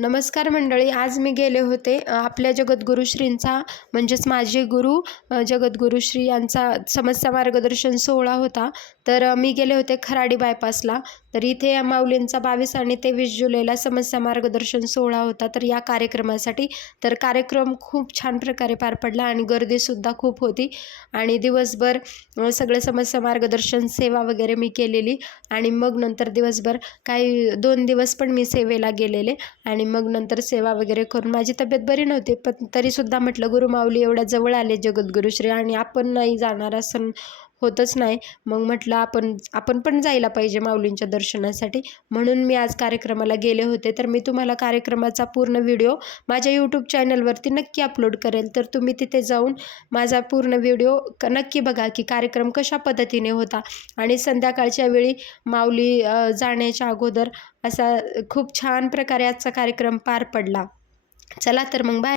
नमस्कार मंडळी, आज मी गेले होते आपल्या जगद्गुरू श्रींचा म्हणजेच माझे गुरु जगद्गुरू श्री यांचा समस्या मार्गदर्शन सोहळा होता। तर मी गेले होते खराडी बायपासला। तर इथे माऊलींचा 22 आणि 23 जुलैला समस्या मार्गदर्शन सोहळा होता। तर या कार्यक्रमासाठी कार्यक्रम खूप छान प्रकारे पार पडला आणि गर्दीसुद्धा खूप होती आणि दिवसभर सगळे समस्या मार्गदर्शन सेवा वगैरे मी केलेली आणि मग नंतर दिवसभर काही 2 दिवस पण मी सेवेला गेलेले आणि मग नंतर सेवा वगैरे करून माझी तब्येत बरी नव्हती, पण तरीसुद्धा म्हटलं गुरुमाऊली एवढ्या जवळ आले जगद्गुरुश्री आणि आपण नाही जाणार असं होतच नाही। मग म्हटलं आपण पण जायला पाहिजे माऊलींच्या दर्शनासाठी, म्हणून मी आज कार्यक्रमाला गेले होते। तर मी तुम्हाला कार्यक्रमाचा पूर्ण व्हिडिओ माझ्या यूट्यूब चॅनलवरती नक्की अपलोड करेल, तर तुम्ही तिथे जाऊन माझा पूर्ण व्हिडिओ नक्की बघा की कार्यक्रम कशा पद्धतीने होता आणि संध्याकाळच्या वेळी माऊली जाण्याच्या अगोदर असा खूप छान प्रकारे आजचा कार्यक्रम पार पडला। चला तर मग बाय।